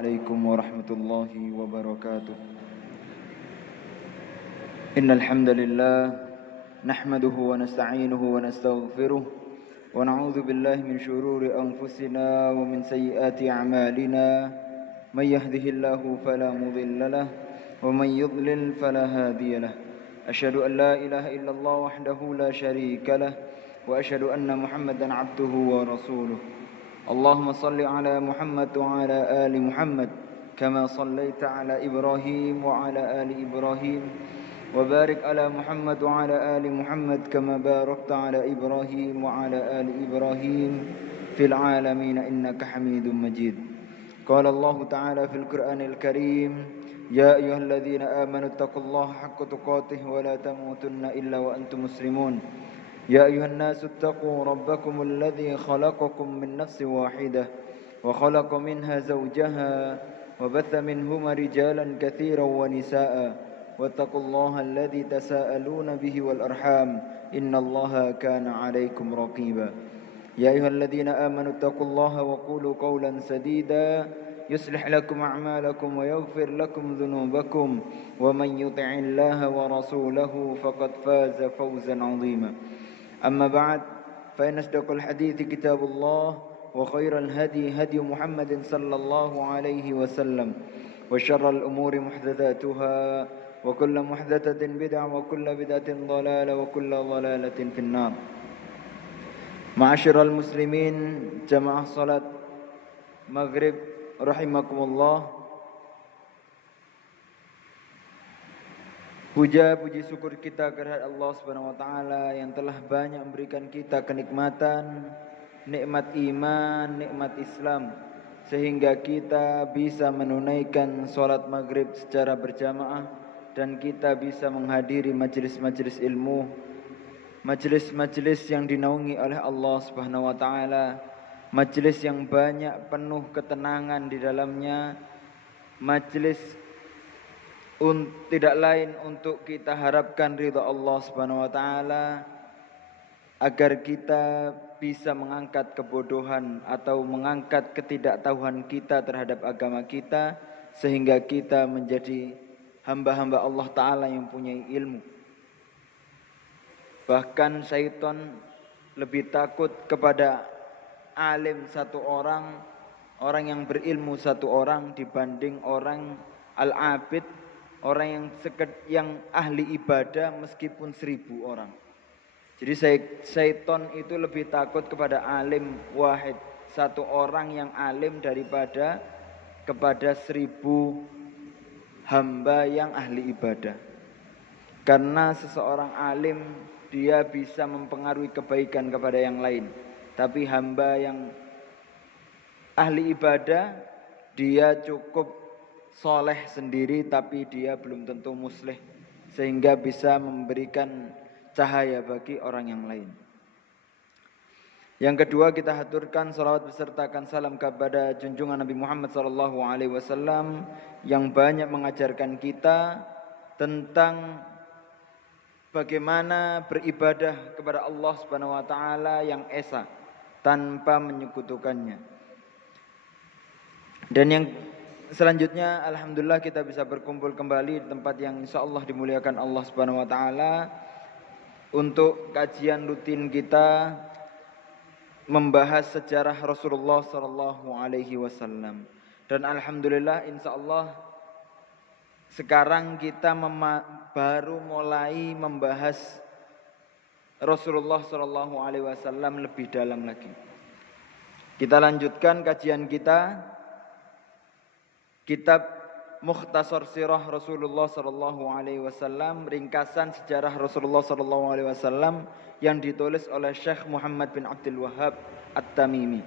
عليكم ورحمة الله وبركاته. إن الحمد لله نحمده ونستعينه ونستغفره ونعوذ بالله من شرور أنفسنا ومن سيئات أعمالنا. من يهده الله فلا مضل له ومن يضلل فلا هادي له. أشهد أن لا إله إلا الله وحده لا شريك له وأشهد أن محمدا عبده ورسوله. اللهم صل على محمد وعلى آل محمد كما صليت على إبراهيم وعلى آل إبراهيم وبارك على محمد وعلى آل محمد كما باركت على إبراهيم وعلى آل إبراهيم في العالمين إنك حميد مجيد. قال الله تعالى في القرآن الكريم: يا أيها الذين آمنوا اتقوا الله حق تقاته ولا تموتن إلا وأنتم مسلمون. يا أيها الناس اتقوا ربكم الذي خلقكم من نفس واحدة وخلق منها زوجها وبث منهما رجالا كثيرا ونساء واتقوا الله الذي تساءلون به والأرحام إن الله كان عليكم رقيبا. يا أيها الذين آمنوا اتقوا الله وقولوا قولا سديدا يصلح لكم أعمالكم ويغفر لكم ذنوبكم ومن يطع الله ورسوله فقد فاز فوزا عظيما. أما بعد فإن أصدق الحديث كتاب الله وخير الهدي هدي محمد صلى الله عليه وسلم وشر الأمور محدثاتها وكل محدثة بدعة وكل بدعة ضلالة وكل ضلالة في النار. Ma'asyiral muslimin, jamaah salat maghrib rahimakumullah. Puja puji syukur kita kehadirat Allah Subhanahu wa taala yang telah banyak memberikan kita kenikmatan, nikmat iman, nikmat Islam, sehingga kita bisa menunaikan salat maghrib secara berjamaah dan kita bisa menghadiri majelis-majelis ilmu, majelis-majelis yang dinaungi oleh Allah Subhanahu wa taala, majelis yang banyak penuh ketenangan di dalamnya, majelis tidak lain untuk kita harapkan ridha Allah Subhanahu wa taala, agar kita bisa mengangkat kebodohan atau mengangkat ketidaktahuan kita terhadap agama kita, sehingga kita menjadi hamba-hamba Allah taala yang punya ilmu. Bahkan syaitan lebih takut kepada alim satu orang, orang yang berilmu satu orang, dibanding orang al-abid, orang yang ahli ibadah meskipun 1000 orang. Jadi syaitan itu lebih takut kepada alim wahid, satu orang yang alim, daripada kepada 1000 hamba yang ahli ibadah. Karena seseorang alim dia bisa mempengaruhi kebaikan kepada yang lain, tapi hamba yang ahli ibadah dia cukup soleh sendiri, tapi dia belum tentu muslih, sehingga bisa memberikan cahaya bagi orang yang lain. Yang kedua, kita haturkan salawat besertakan salam kepada junjungan Nabi Muhammad SAW yang banyak mengajarkan kita tentang bagaimana beribadah kepada Allah Subhanahu wa taala yang esa tanpa menyekutukannya. Dan yang selanjutnya, alhamdulillah kita bisa berkumpul kembali di tempat yang insyaallah dimuliakan Allah Subhanahu wa taala untuk kajian rutin kita membahas sejarah Rasulullah sallallahu alaihi wasallam. Dan alhamdulillah insyaallah sekarang kita baru mulai membahas Rasulullah sallallahu alaihi wasallam lebih dalam lagi. Kita lanjutkan kajian kita kitab Mukhtasar Sirah Rasulullah sallallahu alaihi wasallam, ringkasan sejarah Rasulullah sallallahu alaihi wasallam yang ditulis oleh Syekh Muhammad bin Abdul Wahhab At-Tamimi.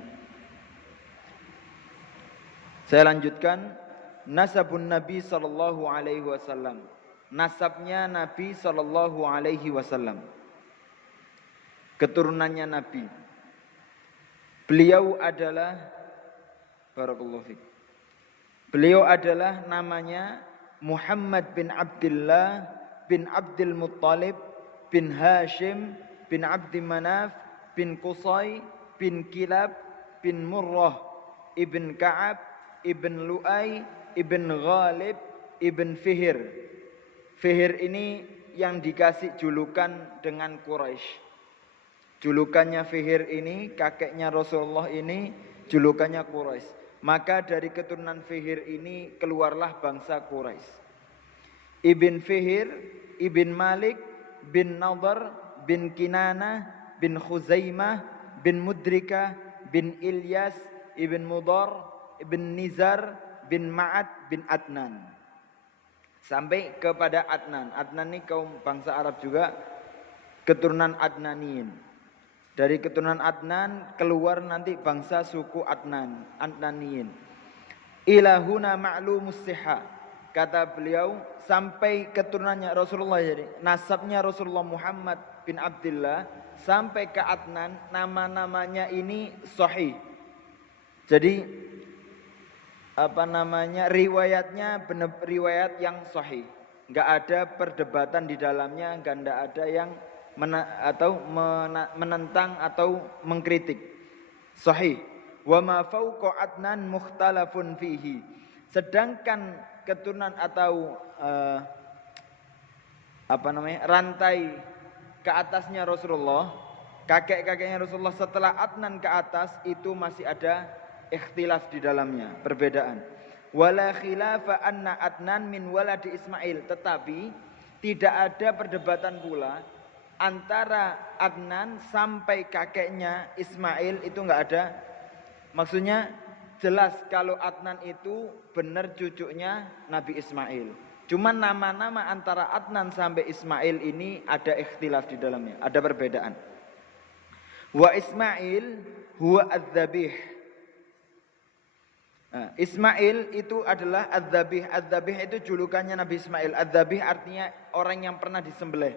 Saya lanjutkan, nasabun Nabi sallallahu alaihi wasallam. Nasabnya Nabi sallallahu alaihi wasallam. Keturunannya Nabi. Beliau adalah barakallahu fiik. Beliau adalah namanya Muhammad bin Abdullah bin Abdul Muttalib bin Hashim bin Abdi Manaf bin Qusay bin Kilab bin Murrah ibn Ka'ab ibn Lu'ay, ibn Ghalib, ibn Fihr. Fihr ini yang dikasih julukan dengan Quraisy. Julukannya Fihr ini, kakeknya Rasulullah ini, julukannya Quraisy. Maka dari keturunan Fihr ini keluarlah bangsa Quraisy. Ibn Fihr, ibn Malik, bin Nadhr, bin Kinanah, bin Khuzaimah, bin Mudrika, bin Ilyas, ibn Mudar, ibn Nizar, bin Ma'ad, bin Adnan. Sampai kepada Adnan. Adnan ini kaum bangsa Arab juga, keturunan Adnaniyin. Dari keturunan Adnan keluar nanti bangsa suku Adnaniyin. Ilahuna ma'lumus siha. Kata beliau sampai keturunannya Rasulullah, jadi nasabnya Rasulullah Muhammad bin Abdullah sampai ke Adnan, nama-namanya ini sahih. Jadi riwayatnya benar riwayat yang sahih. Enggak ada perdebatan di dalamnya, enggak ada yang menentang atau mengkritik. Sahih. Wa ma fawqa Adnan mukhtalafun fihi. Sedangkan keturunan atau rantai ke atasnya Rasulullah, kakek-kakeknya Rasulullah setelah Adnan ke atas itu masih ada ikhtilaf di dalamnya, perbedaan. Wala khilafa anna Adnan min waladi Ismail, tetapi tidak ada perdebatan pula antara Adnan sampai kakeknya Ismail, itu enggak ada. Maksudnya jelas kalau Adnan itu benar cucunya Nabi Ismail. Cuma nama-nama antara Adnan sampai Ismail ini ada ikhtilaf di dalamnya, ada perbedaan. Wa Ismail huwa adz-dzabih. Ismail itu adalah adz-dzabih. Adz-dzabih itu julukannya Nabi Ismail. Adz-dzabih artinya orang yang pernah disembelih.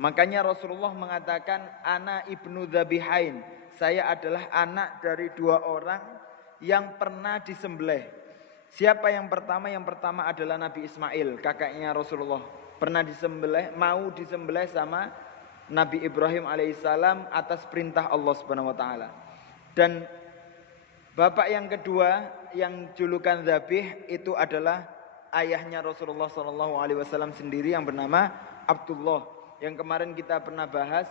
Makanya Rasulullah mengatakan ana ibnu dzabihain. Saya adalah anak dari dua orang yang pernah disembelih. Siapa yang pertama? Yang pertama adalah Nabi Ismail, kakaknya Rasulullah. Pernah disembelih, mau disembelih sama Nabi Ibrahim alaihissalam atas perintah Allah Subhanahu wa taala. Dan bapak yang kedua yang julukan Dzabih itu adalah ayahnya Rasulullah sallallahu alaihi wasallam sendiri yang bernama Abdullah. Yang kemarin kita pernah bahas,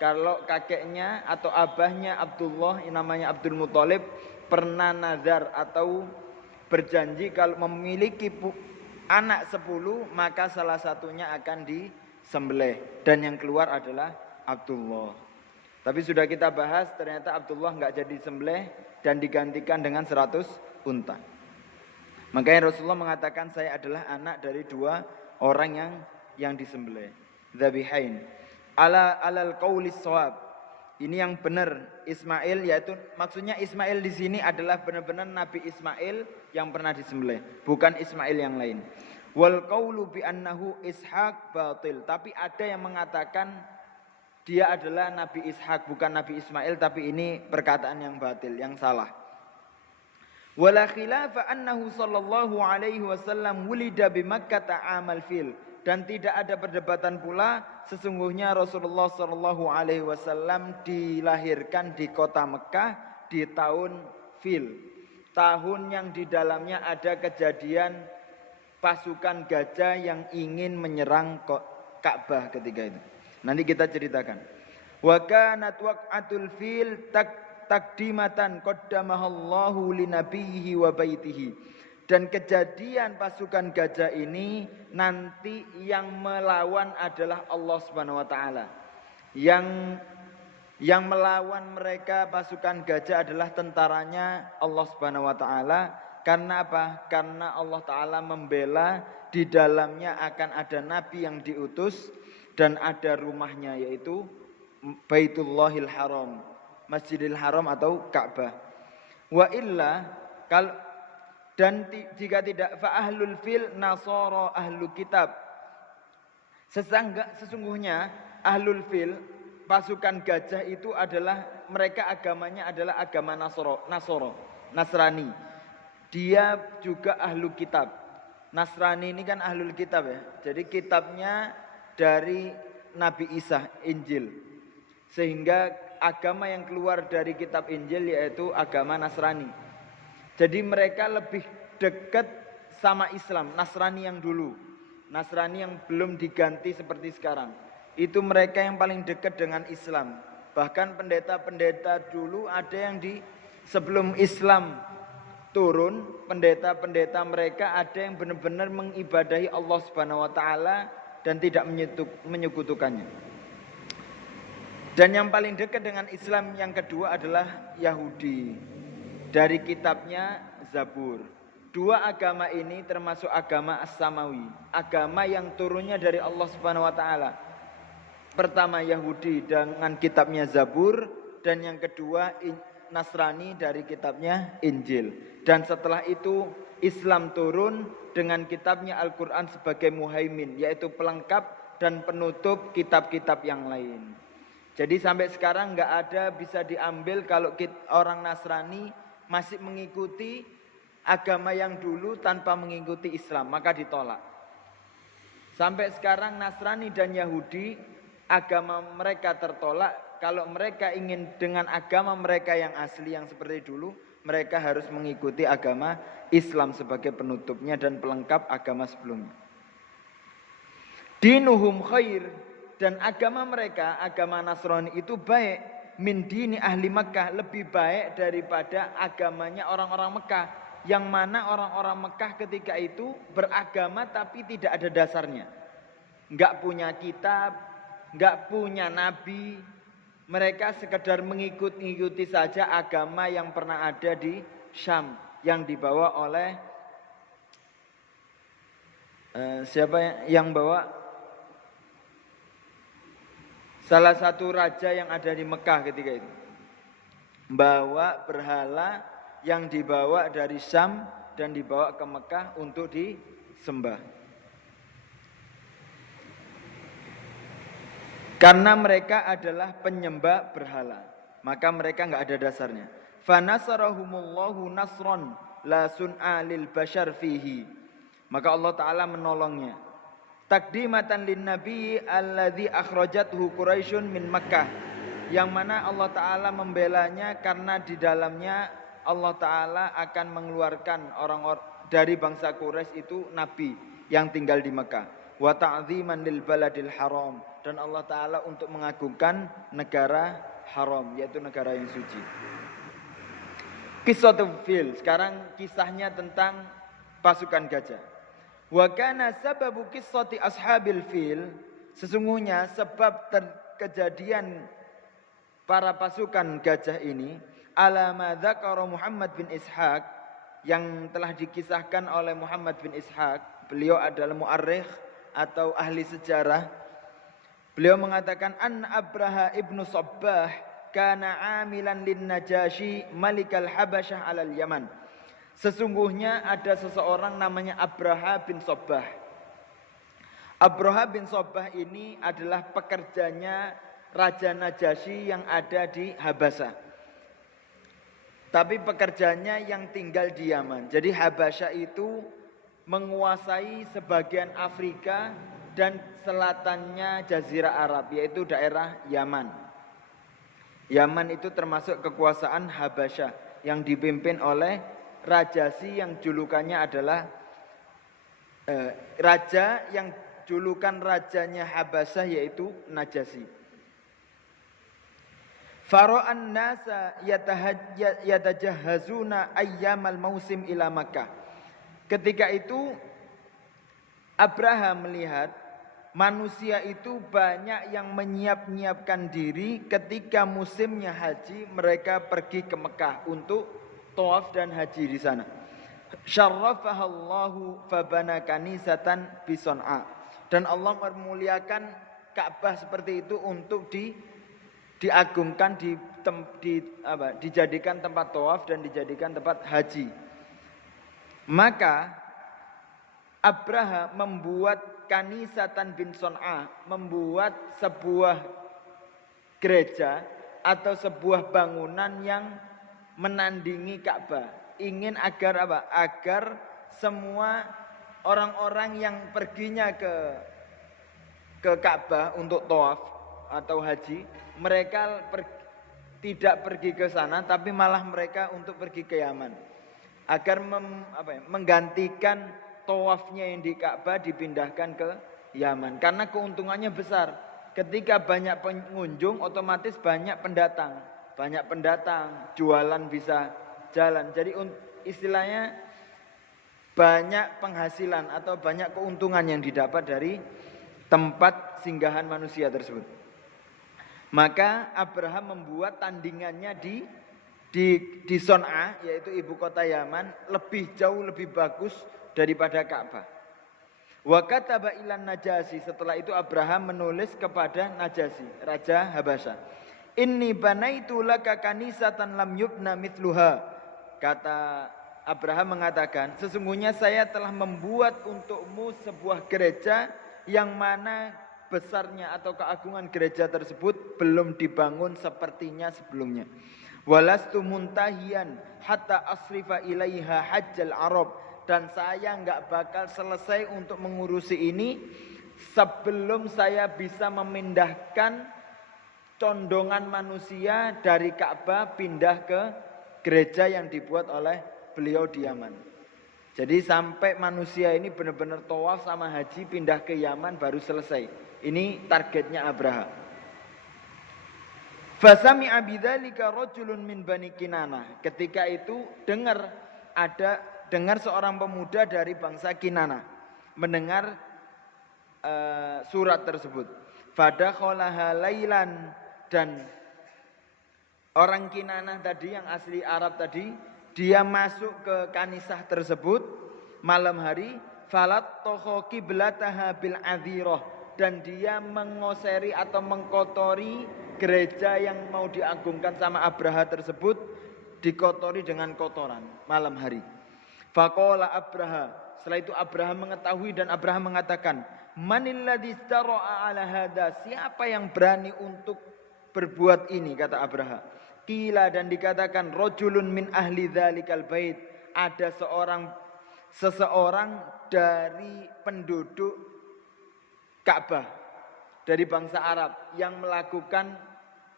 kalau kakeknya atau abahnya Abdullah yang namanya Abdul Muthalib pernah nazar atau berjanji kalau memiliki anak 10 maka salah satunya akan disembelih, dan yang keluar adalah Abdullah. Tapi sudah kita bahas, ternyata Abdullah enggak jadi sembelih dan digantikan dengan 100 unta. Makanya Rasulullah mengatakan saya adalah anak dari dua orang yang disembelih. Dzabihain. Alal qaulis shawab. Ini yang benar Ismail, yaitu maksudnya Ismail di sini adalah benar-benar Nabi Ismail yang pernah disembelih, bukan Ismail yang lain. Wal qaulu bi annahu Ishaq batil. Tapi ada yang mengatakan dia adalah Nabi Ishaq bukan Nabi Ismail, tapi ini perkataan yang batil, yang salah. Wala khilafa annahu sallallahu alaihi wasallam wulida bi Makkah amal fil. Dan tidak ada perdebatan pula sesungguhnya Rasulullah sallallahu alaihi wasallam dilahirkan di kota Mekah di tahun fil. Tahun yang di dalamnya ada kejadian pasukan gajah yang ingin menyerang Ka'bah ketika itu. Nanti kita ceritakan. Wa kanat waq'atul fil takdimatan qaddamahallahu li nabiyhi wa baitihi. Dan kejadian pasukan gajah ini nanti yang melawan adalah Allah Subhanahu wa taala. Yang melawan mereka pasukan gajah adalah tentaranya Allah Subhanahu wa taala. Karena apa? Karena Allah taala membela, di dalamnya akan ada nabi yang diutus dan ada rumahnya, yaitu Baitullahil Haram, Masjidil Haram atau Ka'bah. Wa illa dan jika tidak fa ahlul fil nasara ahlu kitab. Sesungguhnya ahlul fil pasukan gajah itu adalah mereka agamanya adalah agama Nasrani. Dia juga ahlu kitab. Nasrani ini kan ahlul kitab ya. Jadi kitabnya dari Nabi Isa, Injil. Sehingga agama yang keluar dari kitab Injil yaitu agama Nasrani. Jadi mereka lebih dekat sama Islam, Nasrani yang dulu. Nasrani yang belum diganti seperti sekarang. Itu mereka yang paling dekat dengan Islam. Bahkan pendeta-pendeta dulu ada yang sebelum Islam turun, pendeta-pendeta mereka ada yang benar-benar mengibadahi Allah Subhanahu wa taala dan tidak menyekutukannya. Dan yang paling dekat dengan Islam yang kedua adalah Yahudi. Dari kitabnya Zabur. Dua agama ini termasuk agama as-samawi, agama yang turunnya dari Allah Subhanahu wa taala. Pertama Yahudi dengan kitabnya Zabur, dan yang kedua Nasrani dari kitabnya Injil. Dan setelah itu Islam turun dengan kitabnya Al-Quran sebagai muhaimin, yaitu pelengkap dan penutup kitab-kitab yang lain. Jadi sampai sekarang nggak ada bisa diambil kalau orang Nasrani masih mengikuti agama yang dulu tanpa mengikuti Islam, maka ditolak. Sampai sekarang Nasrani dan Yahudi agama mereka tertolak. Kalau mereka ingin dengan agama mereka yang asli yang seperti dulu, mereka harus mengikuti agama Islam sebagai penutupnya dan pelengkap agama sebelumnya. Dinuhum khair, dan agama mereka, agama Nasrani itu baik. Min dini ahli Makkah, lebih baik daripada agamanya orang-orang Mekah. Yang mana orang-orang Mekah ketika itu beragama tapi tidak ada dasarnya. Enggak punya kitab, enggak punya nabi. Mereka sekedar mengikuti saja agama yang pernah ada di Syam, yang dibawa oleh siapa yang bawa? Salah satu raja yang ada di Mekah ketika itu. Bawa berhala yang dibawa dari Syam dan dibawa ke Mekah untuk disembah. Karena mereka adalah penyembah berhala, maka mereka enggak ada dasarnya. Fanasarahumullahu nasron la sun'a lil bashar fihi. Maka Allah Ta'ala menolongnya. Takdimatan lin nabi alladzi akhrajathu Quraisyun min Makkah. Yang mana Allah Ta'ala membelanya karena di dalamnya Allah Ta'ala akan mengeluarkan orang-orang dari bangsa Quraisy itu nabi yang tinggal di Mekah. Wa ta'ziman lil baladil haram, dan Allah Ta'ala untuk mengagungkan negara haram, yaitu negara yang suci. Qissatul fil, sekarang kisahnya tentang pasukan gajah. Wa kana sababu qissati ashabil fil, sesungguhnya sebab kejadian para pasukan gajah ini ala ma dzakara Muhammad bin Ishaq, yang telah dikisahkan oleh Muhammad bin Ishaq. Beliau adalah mu'arrikh atau ahli sejarah. Beliau mengatakan an Abraha ibnu Sabbah kana amilan lin Najashi malikal Habasyah alal Yaman. Sesungguhnya ada seseorang namanya Abraha bin Sabbah. Abraha bin Sabbah ini adalah pekerjanya Raja Najasyi yang ada di Habasyah. Tapi pekerjanya yang tinggal di Yaman. Jadi Habasyah itu menguasai sebagian Afrika dan selatannya Jazirah Arab, yaitu daerah Yaman. Yaman itu termasuk kekuasaan Habasyah yang dipimpin oleh Rajasi yang julukannya adalah raja yang julukan rajanya Habasyah yaitu Najasyi. Fara'an nasa yatajahhazuna ayyamal mausim ila Makkah. Ketika itu Abraham melihat manusia itu banyak yang menyiapkan diri ketika musimnya haji, mereka pergi ke Mekah untuk tawaf dan haji di sana. Syarrafahallahu fabana kanisatan bi Son'a. Dan Allah memuliakan Ka'bah seperti itu untuk diagungkan, dijadikan tempat tawaf dan dijadikan tempat haji. Maka Abraha membuat kanisatan bin Son'a, membuat sebuah gereja atau sebuah bangunan yang menandingi Ka'bah. Ingin agar apa? Agar semua orang-orang yang perginya ke Ka'bah untuk tawaf atau haji, mereka tidak pergi ke sana, tapi malah mereka untuk pergi ke Yaman. agar menggantikan tawafnya yang di Ka'bah dipindahkan ke Yaman. Karena keuntungannya besar. Ketika banyak pengunjung otomatis banyak pendatang. Banyak pendatang, jualan bisa jalan. Jadi istilahnya banyak penghasilan atau banyak keuntungan yang didapat dari tempat singgahan manusia tersebut. Maka Abraham membuat tandingannya di Son'a, yaitu ibu kota Yaman, jauh lebih bagus daripada Ka'bah. Wa kataba ilan Najasyi, setelah itu Abraham menulis kepada Najasyi, raja Habasya. Inni banaitu laka kanisatan lam yubna mithluha. Kata Abraham mengatakan, sesungguhnya saya telah membuat untukmu sebuah gereja yang mana besarnya atau keagungan gereja tersebut belum dibangun sepertinya sebelumnya. Walastu muntahian hatta asrifa ilaiha hajjal Arab, dan saya enggak bakal selesai untuk mengurusi ini sebelum saya bisa memindahkan condongan manusia dari Ka'bah pindah ke gereja yang dibuat oleh beliau di Yaman. Jadi sampai manusia ini benar-benar tawaf sama haji pindah ke Yaman baru selesai. Ini targetnya Abraha. Fasami'a bidzalika rajulun min Bani Kinanah. Ketika itu dengar seorang pemuda dari bangsa Kinanah mendengar surat tersebut. Fadakhalaha lailan, dan orang Kinanah tadi yang asli Arab tadi, dia masuk ke kanisah tersebut malam hari. Falat toho kiblataha bil adhirah, dan dia mengoseri atau mengkotori gereja yang mau diagungkan sama Abraha tersebut, dikotori dengan kotoran malam hari. Faqala Abraha, setelah itu Abraham mengetahui dan Abraham mengatakan, manilladzi istara'a ala hadza, siapa yang berani untuk berbuat ini, kata Abraha. Qila, dan dikatakan, rajulun min ahli dzalikal bait, ada seseorang dari penduduk Ka'bah, dari bangsa Arab yang melakukan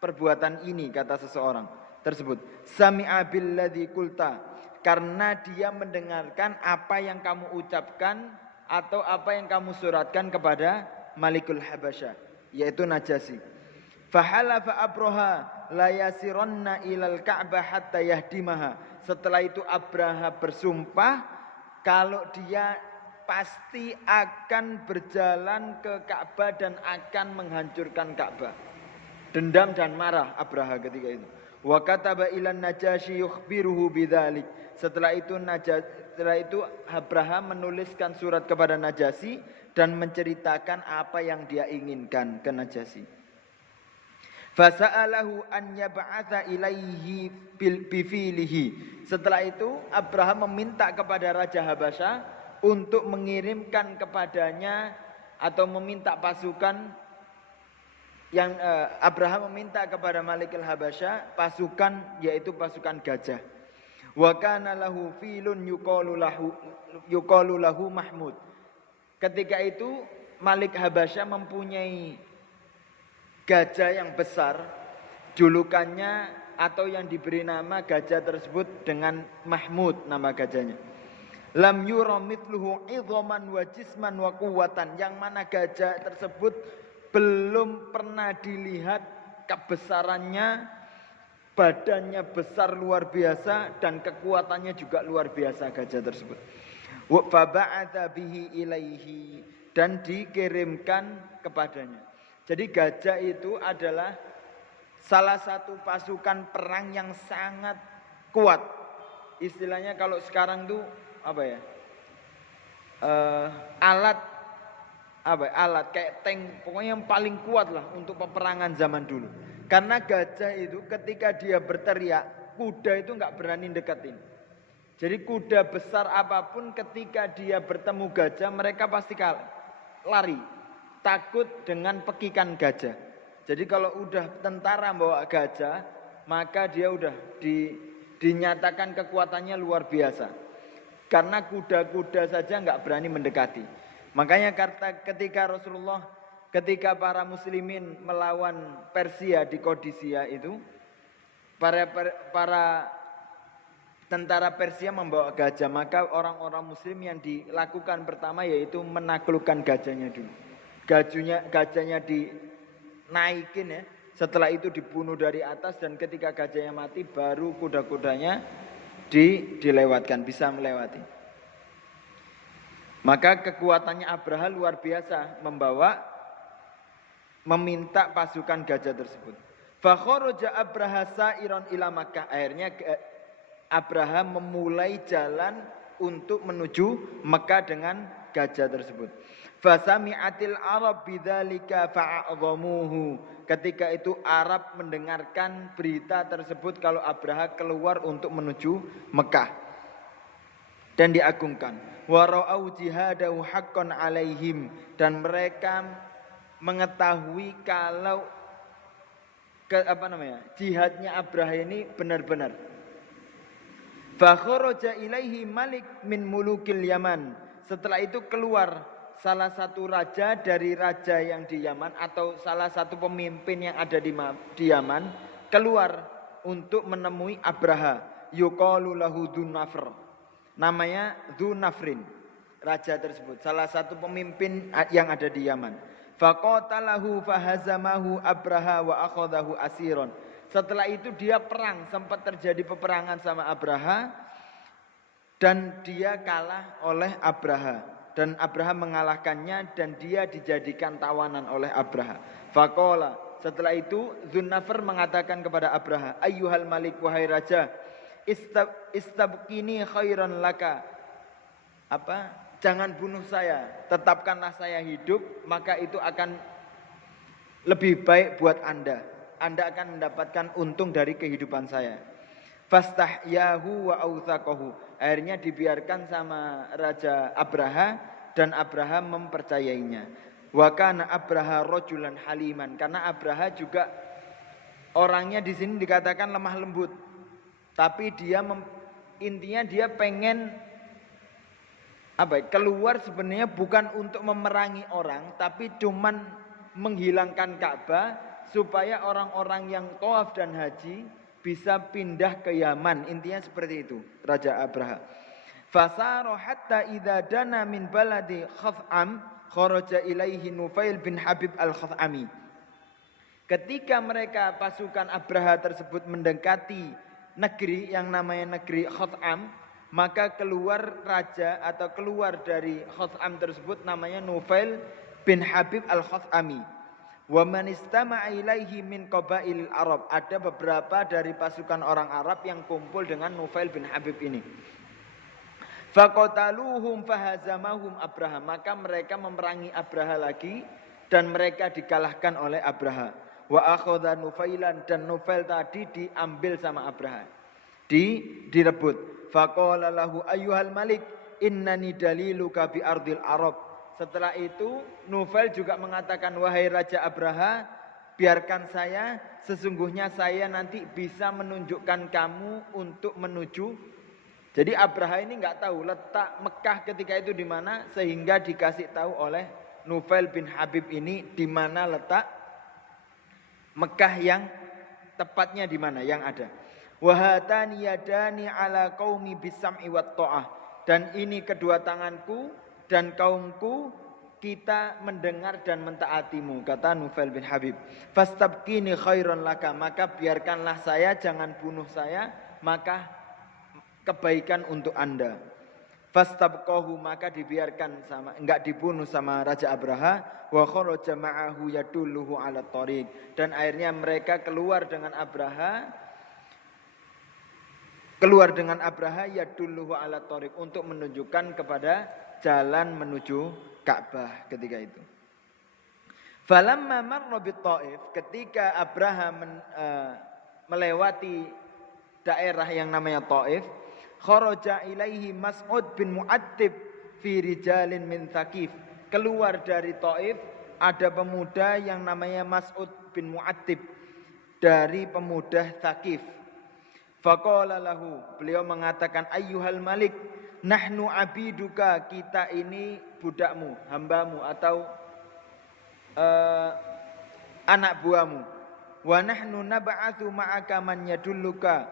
perbuatan ini, kata seseorang tersebut. Sami'a billadzi qulta, karena dia mendengarkan apa yang kamu ucapkan atau apa yang kamu suratkan kepada Malikul Habasyah, yaitu Najasyi. Fahalafa Abraha la yasiranna ilal Ka'bah hatta yahdimaha. Setelah itu Abraha bersumpah kalau dia pasti akan berjalan ke Ka'bah dan akan menghancurkan Ka'bah. Dendam dan marah Abraha ketika itu. Wa kataba ilan Najasyi yukhbiruhu bidzalik. Setelah itu Abraham menuliskan surat kepada Najasyi dan menceritakan apa yang dia inginkan ke Najasyi. Fasa'alahu an yab'atha ilaihi bifilihi. Setelah itu Abraham meminta kepada Raja Habasya untuk mengirimkan kepadanya atau meminta pasukan yang Abraham meminta kepada Malikul Habasyah pasukan, yaitu pasukan gajah. Wa kana lahu filun yuqalu lahu Mahmud. Ketika itu Malik Habasyah mempunyai gajah yang besar, julukannya atau yang diberi nama gajah tersebut dengan Mahmud, nama gajahnya. Lam yura mithluhu idhaman wa jisman wa quwwatan, yang mana gajah tersebut belum pernah dilihat kebesarannya, badannya besar luar biasa dan kekuatannya juga luar biasa gajah tersebut. Wa ba'atha bihi ilaihi, dan dikirimkan kepadanya. Jadi gajah itu adalah salah satu pasukan perang yang sangat kuat. Istilahnya kalau sekarang tuh apa ya? Alat kayak tank, pokoknya yang paling kuat lah untuk peperangan zaman dulu. Karena gajah itu ketika dia berteriak, kuda itu nggak berani deketin. Jadi kuda besar apapun ketika dia bertemu gajah, mereka pasti lari, takut dengan pekikan gajah. Jadi kalau udah tentara bawa gajah, maka dia udah dinyatakan kekuatannya luar biasa. Karena kuda-kuda saja nggak berani mendekati. Makanya ketika para muslimin melawan Persia di Qadisiyah itu, para tentara Persia membawa gajah, maka orang-orang muslim yang dilakukan pertama yaitu menaklukkan gajahnya dulu. Gajahnya dinaikin ya. Setelah itu dibunuh dari atas dan ketika gajahnya mati baru kuda-kudanya dilewatkan, bisa melewati. Maka kekuatannya Abraha luar biasa meminta pasukan gajah tersebut. Fa kharaja Abraha sa'iran ila Makkah. Akhirnya Abraha memulai jalan untuk menuju Mekah dengan gajah tersebut. Fasami'atil Arab bidzalika fa'adhamuhu. Ketika itu Arab mendengarkan berita tersebut kalau Abraha keluar untuk menuju Mekah dan diagungkan. Wa ra'au jihadahu haqqan 'alaihim, dan mereka mengetahui kalau jihadnya Abraha ini benar-benar. Fa kharaja ilaihi malik min mulukil Yaman. Setelah itu keluar salah satu raja dari raja yang di Yaman atau salah satu pemimpin yang ada di Yaman keluar untuk menemui Abraha. Yuqalu lahu Dzunafr. Namanya Dzunafrin. Raja tersebut salah satu pemimpin yang ada di Yaman. Faqatalahu fahazamahu Abraha wa akhadahu asiron. Setelah itu dia perang, sempat terjadi peperangan sama Abraha dan dia kalah oleh Abraha dan Abraha mengalahkannya dan dia dijadikan tawanan oleh Abraha. Faqala, setelah itu Dzunafr mengatakan kepada Abraha, ayyuhal malik, wahai raja, istabqini khairan laka. Jangan bunuh saya, tetapkanlah saya hidup, maka itu akan lebih baik buat Anda. Anda akan mendapatkan untung dari kehidupan saya. Fastahyahu wa authaqahu. Akhirnya dibiarkan sama Raja Abraha dan Abraha mempercayainya. Wa kana Abraha rajulan haliman, karena Abraha juga orangnya di sini dikatakan lemah lembut. Tapi dia intinya dia pengen keluar sebenarnya bukan untuk memerangi orang, tapi cuman menghilangkan Ka'bah supaya orang-orang yang tawaf dan haji bisa pindah ke Yaman. Intinya seperti itu Raja Abraha. Fasara hatta idza dana min baladi Khath'am kharaja ilaihi Nufail bin Habib al-Khath'ami. Ketika mereka pasukan Abraha tersebut mendekati negeri yang namanya negeri Khath'am, maka keluar raja atau keluar dari Khath'am tersebut namanya Nufail bin Habib al-Khath'ami. Wa man istama'a ilaihi min qabail Arab. Ada beberapa dari pasukan orang Arab yang kumpul dengan Nufail bin Habib ini. Faqataluhum fahazamahum Abraha. Maka mereka memerangi Abraha lagi dan mereka dikalahkan oleh Abraha. Wa akhadha Nufailan, dan Nufail tadi diambil sama Abraha. Direbut. Faqala lahu ayyuhal malik innani daliluka bi ardil Arab. Setelah itu Nufail juga mengatakan, wahai Raja Abraha, biarkan saya, sesungguhnya saya nanti bisa menunjukkan kamu untuk menuju. Jadi Abraha ini nggak tahu letak Mekah ketika itu di mana, sehingga dikasih tahu oleh Nufail bin Habib ini di mana letak Mekah yang tepatnya di mana yang ada. Wahatani yadani ala qaumi bisam'i wat ta'ah. Dan ini kedua tanganku dan kaumku, kita mendengar dan mentaatimu, kata Nufail bin Habib. Fastabqini khairan laka, maka biarkanlah saya, jangan bunuh saya, maka kebaikan untuk Anda. Fastabqahu, maka dibiarkan enggak dibunuh sama Raja Abraha. Wa kharaja ma'ahu yadulluhu ala tariq, dan akhirnya mereka keluar dengan Abraha yadulluhu ala tariq, untuk menunjukkan kepada jalan menuju Ka'bah ketika itu. Falamma marra bit-Taif, ketika Abraha melewati daerah yang namanya Taif, kharaja ilaihi Mas'ud bin Mu'attib fi rijalin min Thaqif. Keluar dari Taif ada pemuda yang namanya Mas'ud bin Mu'attib dari pemuda Thaqif. Faqala lahu, beliau mengatakan, ayyuhal malik, nahnu abiduka, kita ini budakmu, hambamu atau anak buahmu. Wa nahnu nab'atsu ma'aka man yadulluka.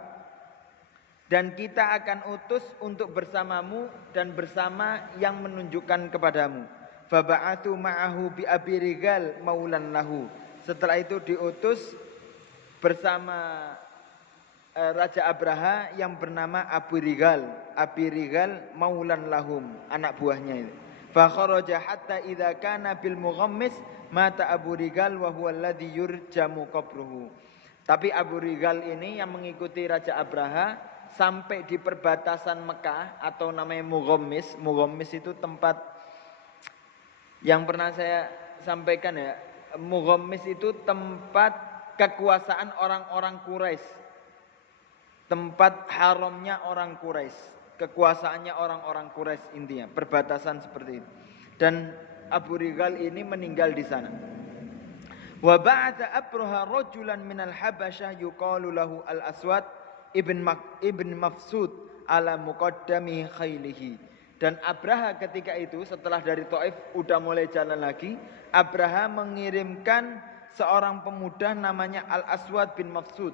dan kita akan utus untuk bersamamu dan bersama yang menunjukkan kepadamu. Faba'athu ma'ahu bi Abi Rigal maulan lahu. Setelah itu diutus bersama Raja Abraha yang bernama Abu Rigal. Abi Rigal maulan lahum, anak buahnya itu. Fa kharaja hatta idza kana bil mughammis mata Abu Rigal wa huwa alladhi yurjamu qabruhu. Tapi Abu Rigal ini yang mengikuti Raja Abraha sampai di perbatasan Mekah atau namanya Mughammis. Mughammis itu tempat yang pernah saya sampaikan ya. Mughammis itu tempat kekuasaan orang-orang Quraisy. Tempat haramnya orang Quraisy, kekuasaannya orang-orang Quraisy intinya, perbatasan seperti itu. Dan Abu Rigal ini meninggal di sana. Wa ba'atha Abraha rajulan minal Habasyah yuqalu lahu Al-Aswad ibn Mafsud ala muqaddami khailihi. Dan Abraha ketika itu setelah dari Taif udah mulai jalan lagi, Abraha mengirimkan seorang pemuda namanya Al-Aswad bin Mafsud.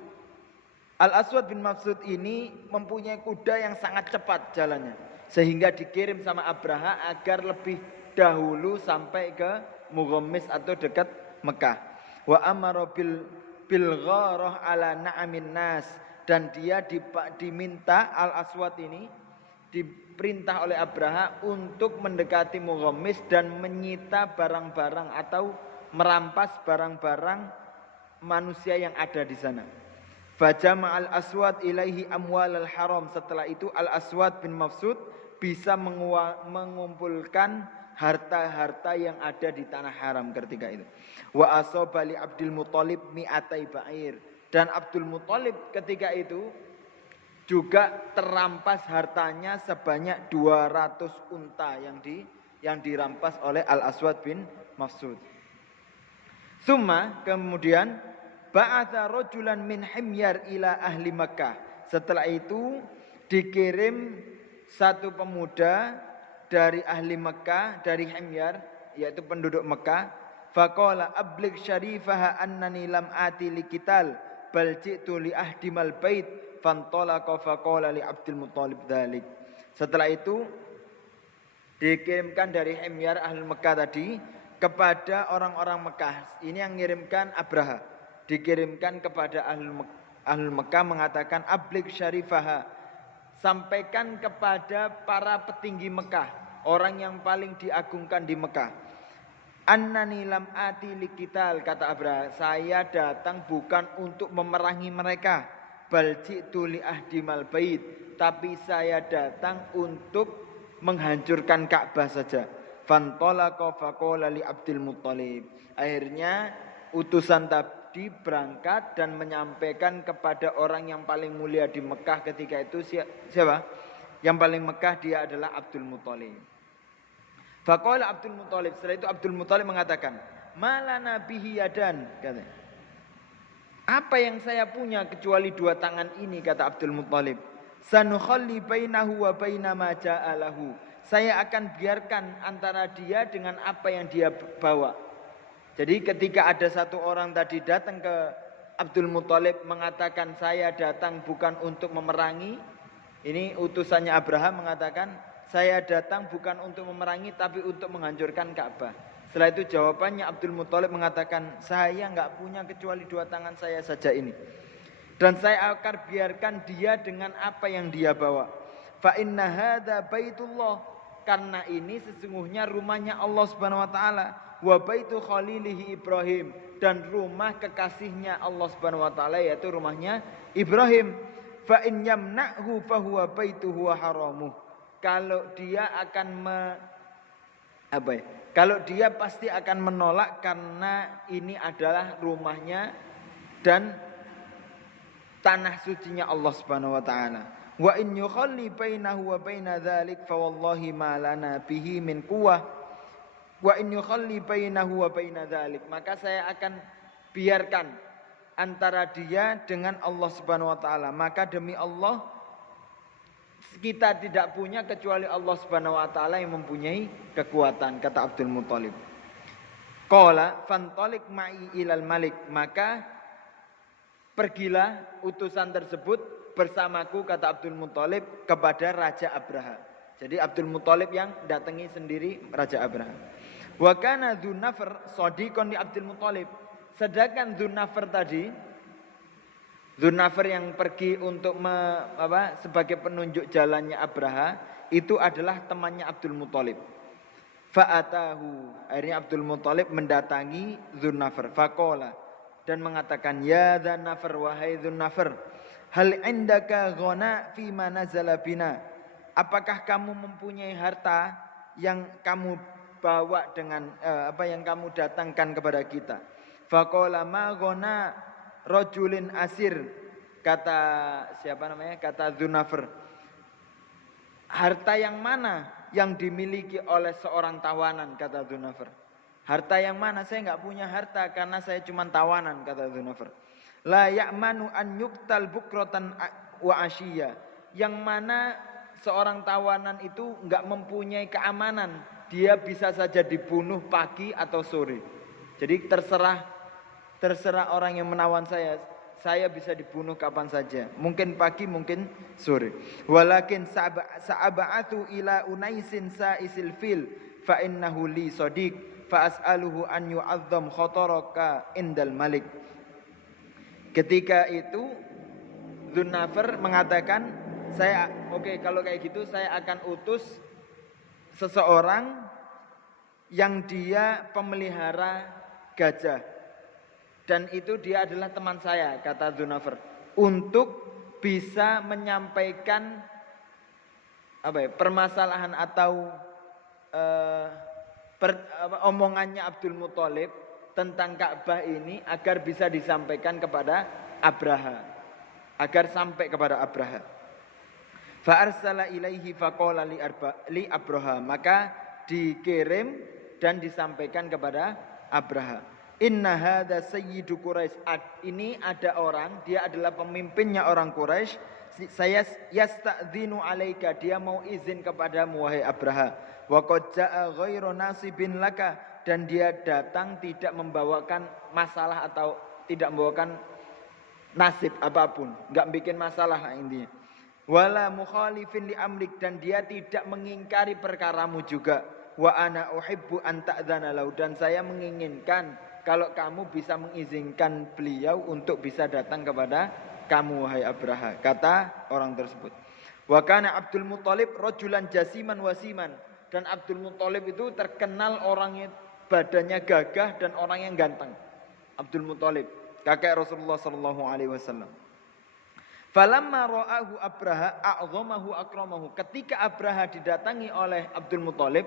Al-Aswad bin Mafsud ini mempunyai kuda yang sangat cepat jalannya. Sehingga dikirim sama Abraha agar lebih dahulu sampai ke Mughammis atau dekat Mekah. Wa amara bil gharah ala na'amin nas. Dan dia diminta Al-Aswad ini, diperintah oleh Abraha untuk mendekati Mughammis dan menyita barang-barang atau merampas barang-barang manusia yang ada di sana. Fajama al-Aswad ilaihi amwal al-haram. Setelah itu Al-Aswad bin Mafsud bisa mengumpulkan harta-harta yang ada di tanah haram ketika itu. Wa asaba li Abdul Muthalib mi'atai ba'ir. Dan Abdul Muthalib ketika itu juga terampas hartanya sebanyak 200 unta yang dirampas oleh Al-Aswad bin Mafsud. Summa kemudian ba'atha rajulan min Himyar ila ahli Makkah. Setelah itu dikirim satu pemuda dari ahli Makkah, dari Himyar, yaitu penduduk Makkah. Faqala abligh syarifaha annani lam ati liqital bal ji'tu li ahdimal bait fantalaqa faqala li Abdul Muthalib dzalik. Setelah itu dikirimkan dari Himyar ahli Makkah tadi kepada orang-orang Makkah. Ini yang mengirimkan Abraha. Dikirimkan kepada Ahlul Mekah mengatakan ablig syarifaha, sampaikan kepada para petinggi Mekah, orang yang paling diagungkan di Mekah. Annani lam ati liqital, kata Abraha, saya datang bukan untuk memerangi mereka, bal ji'tu li ahdimal bait, tapi saya datang untuk menghancurkan Ka'bah saja. Fantalaqa faqala li Abdul Muthalib. Akhirnya utusan berangkat dan menyampaikan kepada orang yang paling mulia di Mekah ketika itu. Siapa? Yang paling Mekah dia adalah Abdul Muthalib. Faqala Abdul Muthalib. Setelah itu Abdul Muthalib mengatakan, malana bihi yadan, kata. Apa yang saya punya kecuali dua tangan ini, kata Abdul Muthalib. Sanukhalli bainahu wa baina ma ja'alahu. Saya akan biarkan antara dia dengan apa yang dia bawa. Jadi ketika ada satu orang tadi datang ke Abdul Muthalib mengatakan saya datang bukan untuk memerangi. Ini utusannya Abraham mengatakan saya datang bukan untuk memerangi tapi untuk menghancurkan Ka'bah. Setelah itu jawabannya Abdul Muthalib mengatakan saya enggak punya kecuali dua tangan saya saja ini. Dan saya akan biarkan dia dengan apa yang dia bawa. Fa inna hadza baitullah, karena ini sesungguhnya rumahnya Allah Subhanahu wa taala. Wa baitu khalilihi Ibrahim, dan rumah kekasihnya Allah Subhanahu wa taala yaitu rumahnya Ibrahim. Fa in yamna'hu fa huwa baituhu wa haramuh. Kalau dia akan kalau dia pasti akan menolak karena ini adalah rumahnya dan tanah sucinya Allah Subhanahu wa taala. Wa in yukhalli bainahu wa baina dzalik fa wallahi ma lana bihi min quwwah. Wa in yukhalli bainahu wa baina dzalik, maka saya akan biarkan antara dia dengan Allah Subhanahu wa taala. Maka demi Allah kita tidak punya kecuali Allah Subhanahu wa taala yang mempunyai kekuatan, kata Abdul Muthalib. Qala fantalik ma'i ilal malik, maka pergilah utusan tersebut bersamaku, kata Abdul Muthalib, kepada Raja Abraha. Jadi Abdul Muthalib yang datangi sendiri Raja Abraha. Wa kana Dzunafar shadiqan li Abdul Muthalib. Sedangkan Dzunafar tadi, Dzunafar yang pergi untuk sebagai penunjuk jalannya Abraha, itu adalah temannya Abdul Muthalib. Fa'atahu, akhirnya Abdul Muthalib mendatangi Dzunafar. Faqala, dan mengatakan, ya Dzunafar, wahai Dzunafar, hal indaka ghana fi ma nazala bina. Apakah kamu mempunyai harta yang kamu bawa dengan yang kamu datangkan kepada kita? Faqala ma ghana rajulin asir. Kata siapa namanya? Kata Dzunafar, harta yang mana yang dimiliki oleh seorang tawanan, kata Dzunafar. Harta yang mana? Saya enggak punya harta karena saya cuma tawanan, kata Dzunafar. La ya'manu an yuqtal bukratan wa asyiya. Yang mana seorang tawanan itu enggak mempunyai keamanan. Dia bisa saja dibunuh pagi atau sore. Jadi terserah orang yang menawan saya. Saya bisa dibunuh kapan saja. Mungkin pagi, mungkin sore. Walakin sa'aba'atu ila unaisin sa'isil fil fa innahu li sadiq fa as'aluhu an yu'azzam khataraka indal malik. Ketika itu Dzunafar mengatakan, kalau kayak gitu saya akan utus seseorang yang dia pemelihara gajah. Dan itu dia adalah teman saya, kata Dzunafar, untuk bisa menyampaikan permasalahan atau omongannya Abdul Muthalib tentang Ka'bah ini agar bisa disampaikan kepada Abraha, agar sampai kepada Abraha. Fa arsala ilaihi faqala li Abraha, maka dikirim dan disampaikan kepada Abraha. Inna hadza sayyidu Quraisy. Ini ada orang, dia adalah pemimpinnya orang Quraisy. Saya yasta'dzinu alaika, dia mau izin kepadamu wahai Abraha. Wa qad jaa ghairu nasibin laka, dan dia datang tidak membawakan masalah atau tidak membawakan nasib apapun, enggak bikin masalah intinya. Wala mukhalifin li amrik, dan dia tidak mengingkari perkaramu juga. Wa ana uhibbu an ta'dzana lahu, dan saya menginginkan kalau kamu bisa mengizinkan beliau untuk bisa datang kepada kamu wahai Abraha, kata orang tersebut. Wa kana Abdul Muthalib rajulan jasiman wasiman, dan Abdul Muthalib itu terkenal orangnya badannya gagah dan orang yang ganteng. Abdul Muthalib, kakek Rasulullah sallallahu alaihi wasallam. Falamma ra'ahu Abraha a'zamahu akramahu. Ketika Abraha didatangi oleh Abdul Muthalib,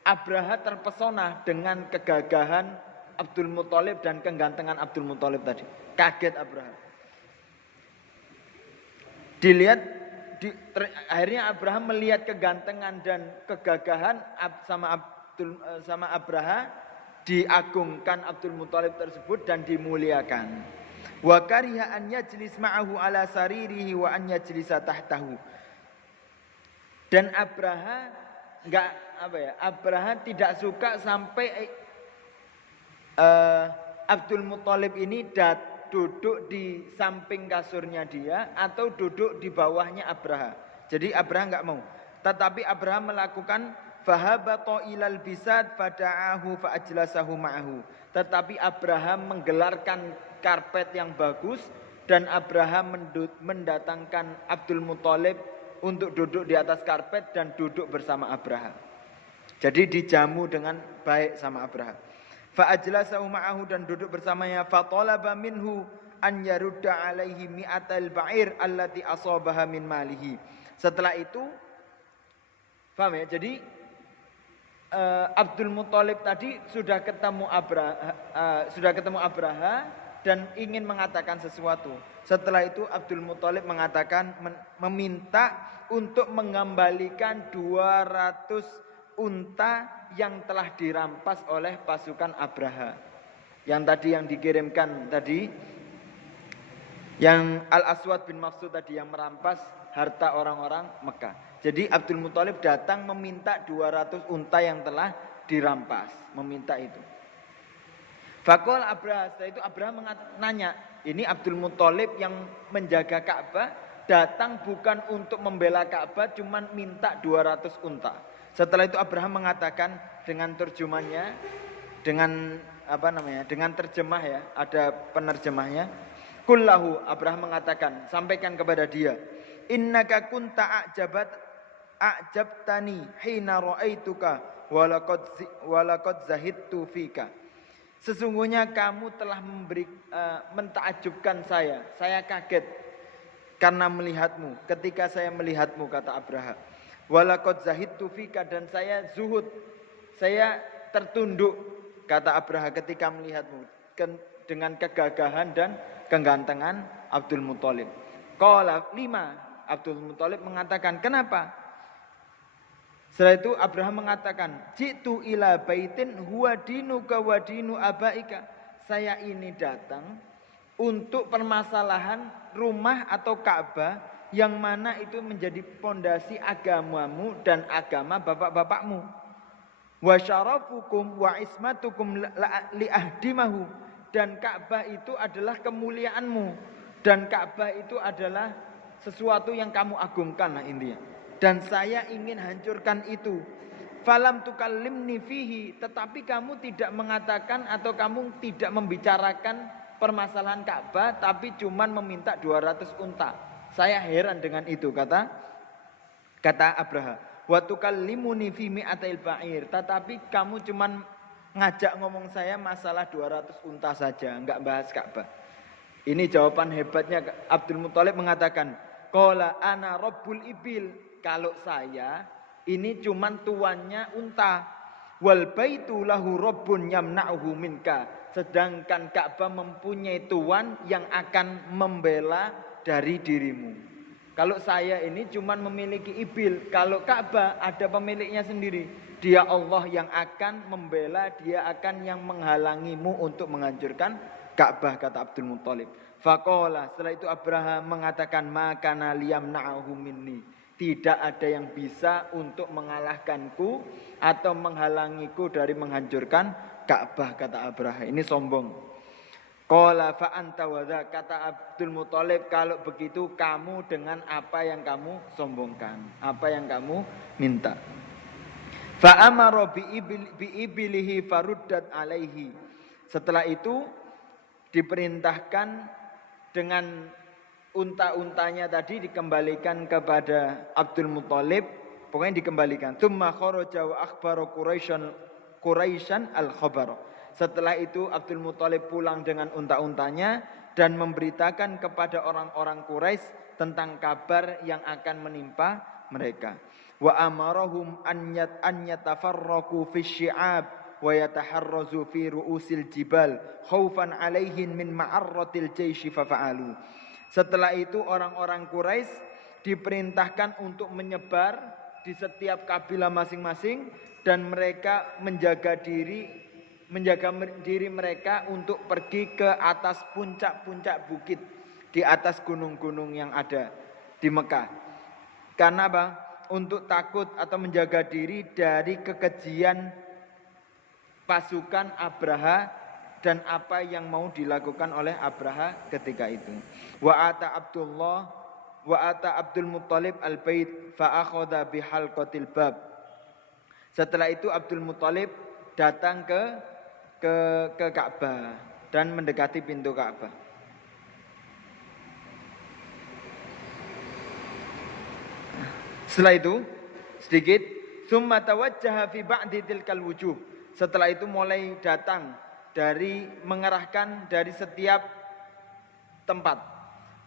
Abraha terpesona dengan kegagahan Abdul Muthalib dan kegantengan Abdul Muthalib tadi. Kaget Abraha. Akhirnya Abraham melihat kegantengan dan kegagahan sama Abraha, diagungkan Abdul Muthalib tersebut dan dimuliakan. Wa kariha an yajlis ma'ahu ala saririhi wa an yajlisa tahtahu. Dan Abraha Abraha tidak suka sampai Abdul Muthalib ini duduk di samping kasurnya dia atau duduk di bawahnya Abraha. Jadi Abraha enggak mau. Tetapi Abraha melakukan fahabata ilal bisad fada'ahu fa'ajlasahu ma'ahu. Tetapi Abraha menggelarkan karpet yang bagus dan Abraha mendatangkan Abdul Muthalib untuk duduk di atas karpet dan duduk bersama Abraha. Jadi dijamu dengan baik sama Abraha. Fa'ajlasahu ma'ahu, dan duduk bersamanya. Fatalaba minhu an yarudda alaihi mi'atal ba'ir allati asabaha min malihi. Setelah itu, paham ya? Jadi Abdul Muthalib tadi sudah ketemu Abraha dan ingin mengatakan sesuatu. Setelah itu Abdul Muthalib mengatakan, meminta untuk mengembalikan 200 unta yang telah dirampas oleh pasukan Abraha. Yang tadi yang dikirimkan tadi, yang Al-Aswad bin Mafsud tadi yang merampas harta orang-orang Mekah. Jadi Abdul Muthalib datang meminta 200 unta yang telah dirampas, meminta itu. Faqala Abraha, setelah itu Abraha nanya, ini Abdul Muthalib yang menjaga Ka'bah datang bukan untuk membela Ka'bah, cuman minta 200 unta. Setelah itu Abraham mengatakan dengan terjemahnya, dengan terjemah ya, ada penerjemahnya. Kullahu, Abraham mengatakan, sampaikan kepada dia, innaka kunta a'jabtani hina ra'aituka walaqad zahidtu fika. Sesungguhnya kamu telah mentakjubkan saya. Saya kaget karena melihatmu. Ketika saya melihatmu, kata Abraham. Walaqad zahidtu fika, dan saya zuhud. Saya tertunduk, kata Abraham, ketika melihatmu dengan kegagahan dan kegantengan Abdul Muthalib. Qala 5, Abdul Muthalib mengatakan, kenapa? Setelah itu Abraham mengatakan, jitu ila baitin huwa dinuka wa dinu abaika. Saya ini datang untuk permasalahan rumah atau Ka'bah yang mana itu menjadi pondasi agamamu dan agama bapak-bapakmu. Wa syarafukum wa ismatukum li ahdimahu. Dan Ka'bah itu adalah kemuliaanmu, dan Ka'bah itu adalah sesuatu yang kamu agungkan lah intinya. Dan saya ingin hancurkan itu. Falam tukallimni fihi, tetapi kamu tidak mengatakan atau kamu tidak membicarakan permasalahan Ka'bah, tapi cuman meminta 200 unta. Saya heran dengan itu, kata Abraham. Wa tukallimuni fi mi'atil ba'ir, tetapi kamu cuman ngajak ngomong saya masalah 200 unta saja, enggak bahas Ka'bah. Ini jawaban hebatnya. Abdul Muthalib mengatakan, qala ana rabbul ibil. Kalau saya ini cuman tuannya unta. Wal baitu lahu rabbun yamna'uhu minka. Sedangkan Ka'bah mempunyai tuan yang akan membela dari dirimu. Kalau saya ini cuman memiliki ibil. Kalau Ka'bah ada pemiliknya sendiri. Dia Allah yang akan membela, dia akan yang menghalangimu untuk menghancurkan Ka'bah, kata Abdul Muthalib. Faqala, setelah itu Abraham mengatakan, makana liyamna'uhu minni. Tidak ada yang bisa untuk mengalahkanku atau menghalangiku dari menghancurkan Ka'bah, kata Abraham. Ini sombong. Qala fa anta wadha, kata Abdul Muthalib, kalau begitu kamu dengan apa yang kamu sombongkan, apa yang kamu minta. Fa amara bi ibilihi faruddat alaihi. Setelah itu diperintahkan dengan unta-untanya tadi dikembalikan kepada Abdul Muthalib, pokoknya dikembalikan. Tsumma kharaja wa akhbara Quraisyan al-khabar. Setelah itu Abdul Muthalib pulang dengan unta-untanya dan memberitakan kepada orang-orang Quraisy tentang kabar yang akan menimpa mereka. Wa amarahum an yatafarraqu fi syi'ab wa yataharrazu fi ru'usil jibal khaufan 'alaihim min ma'arratil jaisy fafa'alu. Setelah itu orang-orang Quraisy diperintahkan untuk menyebar di setiap kabilah masing-masing dan mereka menjaga diri mereka untuk pergi ke atas puncak-puncak bukit di atas gunung-gunung yang ada di Mekah. Karena apa? Untuk takut atau menjaga diri dari kekejian pasukan Abraha dan apa yang mau dilakukan oleh Abraha ketika itu. Wa ata Abdul Muthalib al-bait fa akhadha bi halqatil bab. Setelah itu Abdul Muthalib datang ke Ka'bah dan mendekati pintu Ka'bah. Setelah itu sedikit summa tawajjaha fi ba'di tilkal wujuh. Setelah itu mulai datang mengerahkan dari setiap tempat.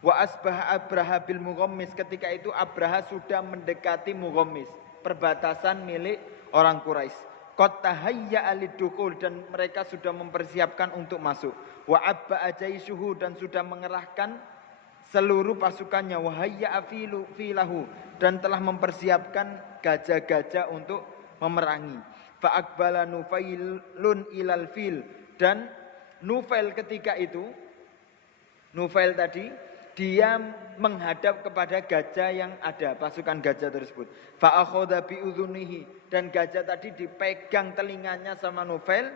Wa asbaha Abraha bil Mughammis. Ketika itu Abraha sudah mendekati Mughammis, perbatasan milik orang Quraisy. Qad tahayya'a lidukul, dan mereka sudah mempersiapkan untuk masuk. Wa abba ajaisuhu, dan sudah mengerahkan seluruh pasukannya. Wa hayya'a filahu, dan telah mempersiapkan gajah-gajah untuk memerangi. Fa aqbala Nufailun ilal fil, dan Nufail ketika itu, Nufail tadi, dia menghadap kepada gajah yang ada, pasukan gajah tersebut. Fa akhadha bi udhunihi, dan gajah tadi dipegang telinganya sama Nufail,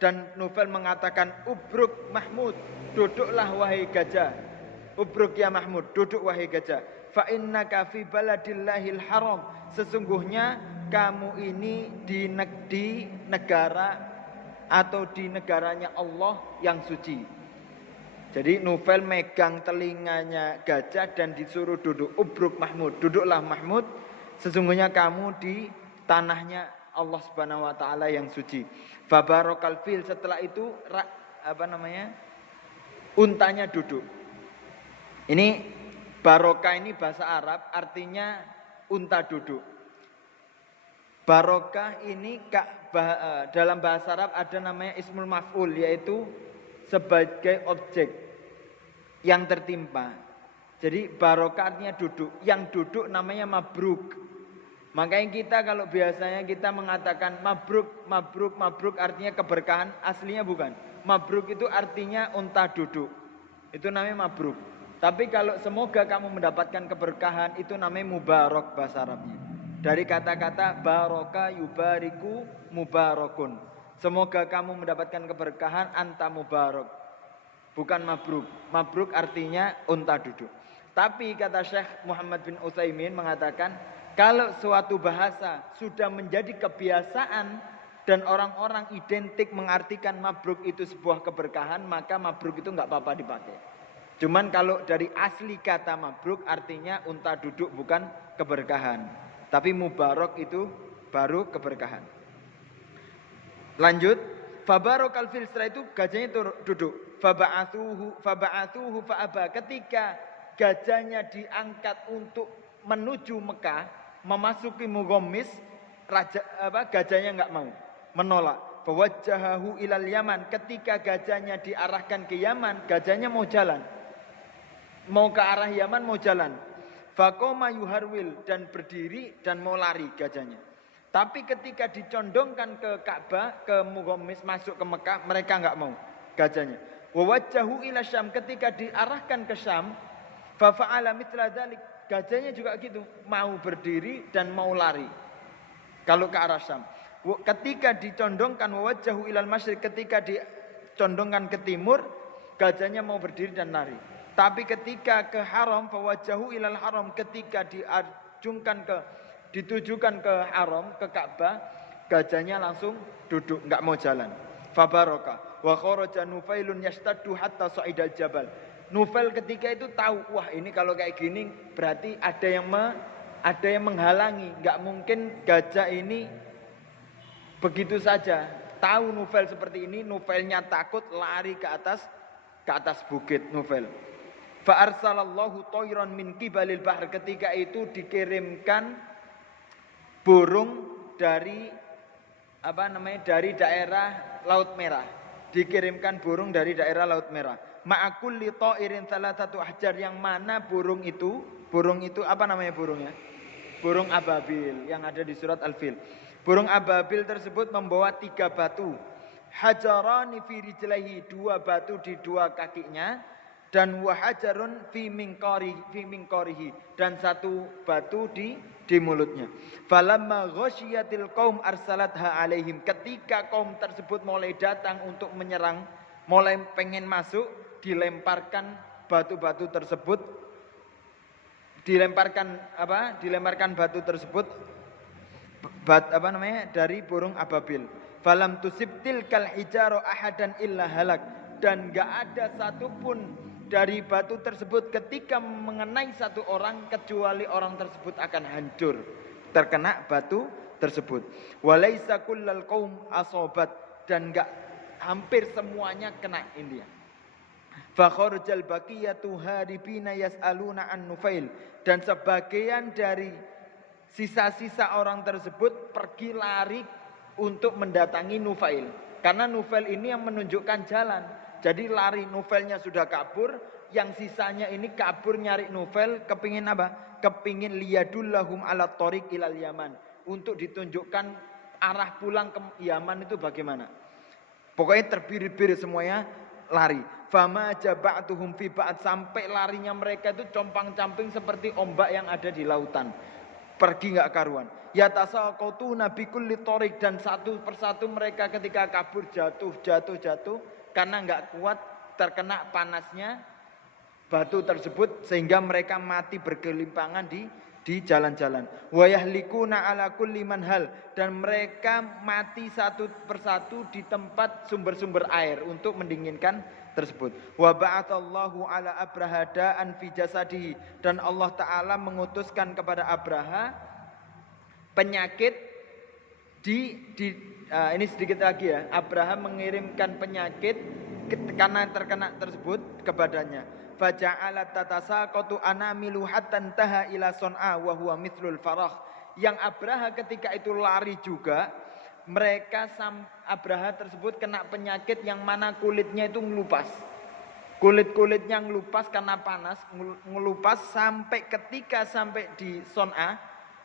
dan Nufail mengatakan, ubruk Mahmud, duduklah wahai gajah. Ubruk ya Mahmud, duduk wahai gajah. Fa innaka fi baladillahil haram. Sesungguhnya kamu ini di negara atau di negaranya Allah yang suci. Jadi Nufel megang telinganya gajah dan disuruh duduk. Ubruk Mahmud, duduklah Mahmud. Sesungguhnya kamu di tanahnya Allah Subhanahu wa taala yang suci. Fabarokal fil, setelah itu untanya duduk. Ini barokah ini bahasa Arab artinya unta duduk. Barokah ini dalam bahasa Arab ada namanya ismul maf'ul, yaitu sebagai objek yang tertimpa. Jadi barokah artinya duduk. Yang duduk namanya mabruk. Makanya kita kalau biasanya kita mengatakan mabruk artinya keberkahan, aslinya bukan. Mabruk itu artinya unta duduk. Itu namanya mabruk. Tapi kalau semoga kamu mendapatkan keberkahan, itu namanya mubarak bahasa Arabnya. Dari kata-kata baraka yubariku mubarakun. Semoga kamu mendapatkan keberkahan, anta mubarak. Bukan mabruk. Mabruk artinya unta duduk. Tapi kata Syekh Muhammad bin Utsaimin mengatakan, kalau suatu bahasa sudah menjadi kebiasaan dan orang-orang identik mengartikan mabruk itu sebuah keberkahan, maka mabruk itu nggak apa-apa dipakai. Cuman kalau dari asli kata mabruk artinya unta duduk, bukan keberkahan. Tapi mubarak itu baru keberkahan. Lanjut, fabarokal fil, setelah itu gajahnya duduk. Faba'athuhu fa'aba. Ketika gajahnya diangkat untuk menuju Mekah, memasuki Mughammis, gajahnya enggak mau, menolak. Fawajjahahu ilal Yaman. Ketika gajahnya diarahkan ke Yaman, gajahnya mau jalan. Mau ke arah Yaman, mau jalan. Faqoma yuharwil, dan berdiri dan mau lari gajahnya. Tapi ketika dicondongkan ke Ka'bah, ke Mughammis, masuk ke Mekah, mereka enggak mau gajahnya. Wawajjahu ila Syam, ketika diarahkan ke Syam, fa fa'ala mithla dzalik, gajahnya juga gitu, mau berdiri dan mau lari kalau ke arah Syam. Ketika dicondongkan wawajjahu ilal masyriq, ketika dicondongkan ke timur, gajahnya mau berdiri dan lari. Tapi ketika ke haram, fawajjahu ilal haram, ketika ditujukan ke haram, ke Ka'bah, gajahnya langsung duduk, enggak mau jalan. Fabaraka wa kharaja Nufailun yastaddu hatta sa'idal jabal. Nufail ketika itu tahu, wah ini kalau kayak gini berarti ada yang menghalangi, enggak mungkin gajah ini begitu saja. Tahu Nufail seperti ini, Nufailnya takut, lari ke atas bukit Nufail. Fa arsalallahu tayran min qibalil bahr, ketika itu dikirimkan burung dari daerah Laut Merah. Dikirimkan burung dari daerah Laut Merah. Ma'akulli ta'irin salasatu ahjar, yang mana burung itu apa namanya burungnya? Burung ababil yang ada di surat Al-Fil. Burung ababil tersebut membawa 3 batu. Hajarani fi rijlaihi, 2 batu di 2 kakinya, dan wahajarun fi minqarihi, dan 1 batu di mulutnya. Falamma ghasyiyatil qaum arsalatha alaihim, ketika kaum tersebut mulai datang untuk menyerang, mulai pengen masuk, dilemparkan batu-batu tersebut, dilemparkan batu tersebut dari burung ababil. Falam tusibtil kal hijaro ahadan illa halak, dan enggak ada satupun dari batu tersebut ketika mengenai 1 orang kecuali orang tersebut akan hancur terkena batu tersebut. Walaisa kullal qaum asobat, dan enggak hampir semuanya kena India. Fa kharajal baqiyatu haribina yas'aluna an Nufail, dan sebagian dari sisa-sisa orang tersebut pergi lari untuk mendatangi Nufail, karena Nufail ini yang menunjukkan jalan. Jadi lari, Nufailnya sudah kabur, yang sisanya ini kabur nyari Nufail, kepingin apa? Kepingin liyadullahum ala tariq ilal Yaman, untuk ditunjukkan arah pulang ke Yaman itu bagaimana. Pokoknya terbirit-birit semuanya lari. Fama jaba'tuhum fi ba'd, sampai larinya mereka itu compang-camping seperti ombak yang ada di lautan. Pergi enggak karuan. Ya tasaqatu nabi kulli tariq, dan satu persatu mereka ketika kabur jatuh karena enggak kuat terkena panasnya batu tersebut sehingga mereka mati bergelimpangan di jalan-jalan. Wa yahlikuna ala kulli manhal, dan mereka mati satu persatu di tempat sumber-sumber air untuk mendinginkan tersebut. Wa ba'atsallahu ala Abraha da'an fi jasadihi, dan Allah taala mengutuskan kepada Abraha penyakit ini sedikit lagi ya. Abraham mengirimkan penyakit karena terkena tersebut kebadannya. Faja'alat tatasaqatu anamilu hatta taha ila son'a wa huwa mithlul farah. Yang Abraha ketika itu lari juga, Abraha tersebut kena penyakit yang mana kulitnya itu ngelupas. Kulit-kulitnya ngelupas karena panas, ngelupas sampai ketika sampai di Son'a,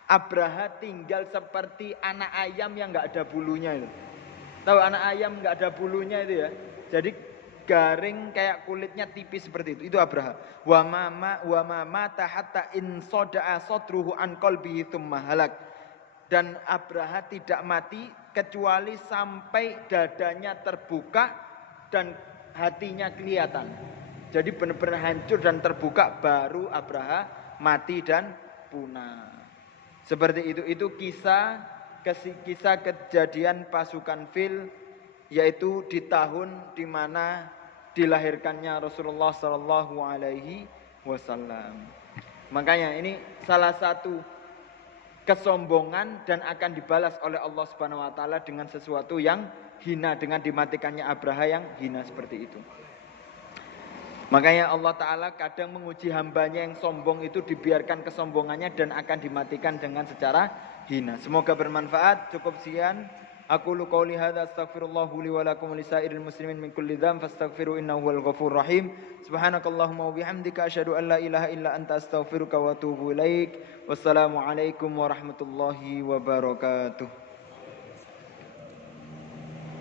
Abraha tinggal seperti anak ayam yang enggak ada bulunya itu. Tahu anak ayam enggak ada bulunya itu ya. Jadi garing kayak kulitnya tipis seperti itu. Itu Abraha. Wa ma hatta in soda'a sodruhu an qalbihi tsumma halak. Dan Abraha tidak mati kecuali sampai dadanya terbuka dan hatinya kelihatan. Jadi benar-benar hancur dan terbuka, baru Abraha mati dan punah. Seperti itu kisah kejadian pasukan Fil, yaitu di tahun di mana dilahirkannya Rasulullah Sallallahu Alaihi Wasallam. Makanya ini salah satu kesombongan dan akan dibalas oleh Allah Subhanahu Wa Taala dengan sesuatu yang hina, dengan dimatikannya Abraha yang hina seperti itu. Makanya Allah Ta'ala kadang menguji hambanya yang sombong itu, dibiarkan kesombongannya dan akan dimatikan dengan secara hina. Semoga bermanfaat. Cukup sekian. Aku lu qauli hadza astaghfirullahu li wa lakum wa lisairil muslimin min kulli dzamb fastaghfiru innahu huwal ghafurur rahim. Subhanakallahumma wa bihamdika asyhadu an la ilaha illa anta astaghfiruka wa atubu ilaik. Wassalamu alaikum warahmatullahi wabarakatuh.